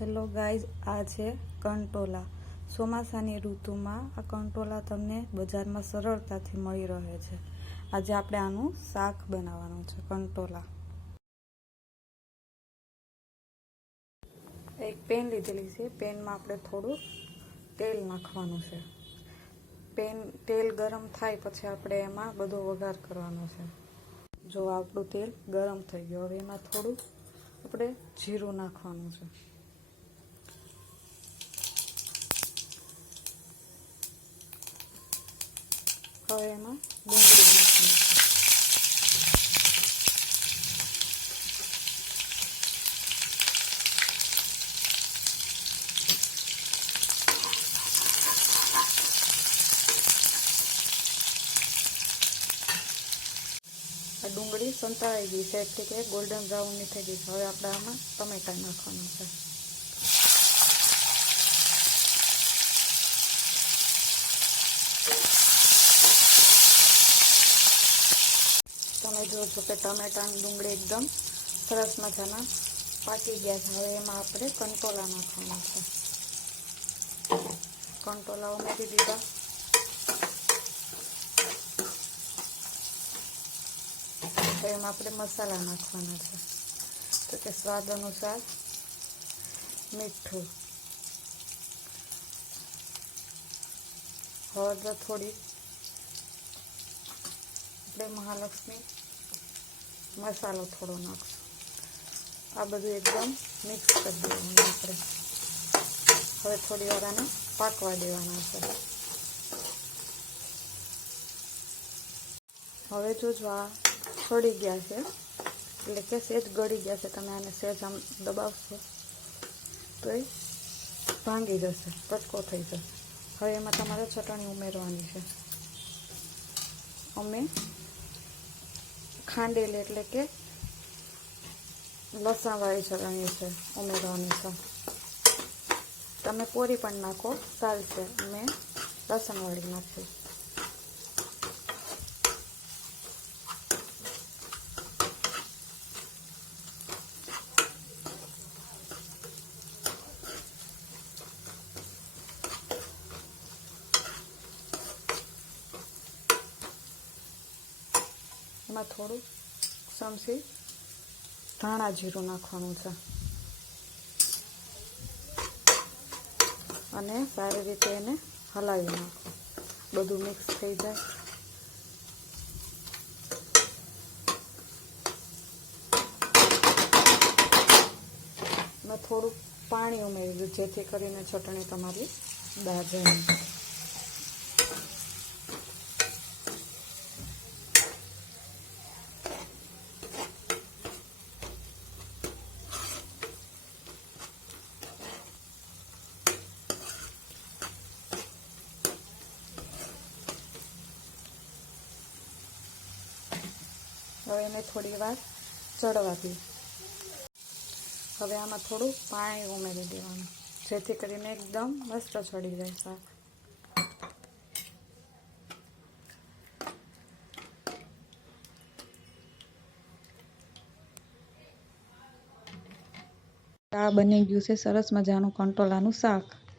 Hello guys, આ છે કંટોલા. ચોમાસાની ઋતુમાં આ કંટોલા તમને બજારમાં સરળતાથી મળી રહે છે. આજે આપણે આનું શાક બનાવવાનું છે, કંટોલા. એક પેન લીધેલી છે. પેનમાં આપણે થોડું તેલ નાખવાનું છે. તેલ ગરમ થાય પછી આપણે એમાં બધો વઘાર કરવાનો છે. જો આપણું તેલ ગરમ થઈ ગયું, હવે એમાં થોડું આપણે જીરું નાખવાનું છે. હવે એમાં ડુંગળી નાખવાની છે. આ ડુંગળી સંતળાઈ ગઈ છે, એટલે કે ગોલ્ડન બ્રાઉનની થઈ ગઈ છે. હવે આપણે આમાં ટમેટા નાખવાનું છે. તમે જોશો કે ટમેટા અને ડુંગળી એકદમ સરસ મજાના પાકી ગયા છે. હવે એમાં આપણે કંટોલા નાખવાના છે. કંટોલા ઉમેરી દીધા. તો એમાં આપણે મસાલા નાખવાના છે, તો કે સ્વાદ અનુસાર મીઠું, હળદર થોડી, આપણે મહાલક્ષ્મી મસાલો થોડો નાખશું. આ બધું એકદમ મિક્સ કરી દેવાનું આપણે. હવે થોડી વાર આને પાકવા દેવાના છે. હવે જોજો આ સડી ગયા છે, એટલે કે સેજ ગળી ગયા છે. તમે આને સેજ આમ દબાવશો તો એ ભાંગી જશે, કટકો થઈ જશે. હવે એમાં તમારે ચટણી ઉમેરવાની છે. અમે ખાંડેલી એટલે કે લસણવાળી ચટણી છે ઉમેરવાની છે. તમે કોરી પણ નાખો ચાલશે. અમે લસણવાળી નાખી. એમાં થોડું ચમચી ધાણા જીરું નાખવાનું છે અને સારી રીતે એને હલાવી નાખો, બધું મિક્સ થઈ જાય. મેં થોડું પાણી ઉમેરી દીધું, જેથી કરીને ચટણી તમારી દાજે નહીં. હવે એને થોડી વાર ચડવા દઈએ. હવે આમાં થોડું પાણી ઉમેરી દેવાનું, જેથી કરીને એકદમ મસ્ત ચડી જાય શાક. આ બની ગયું છે સરસ મજાનું કંટોલાનું શાક.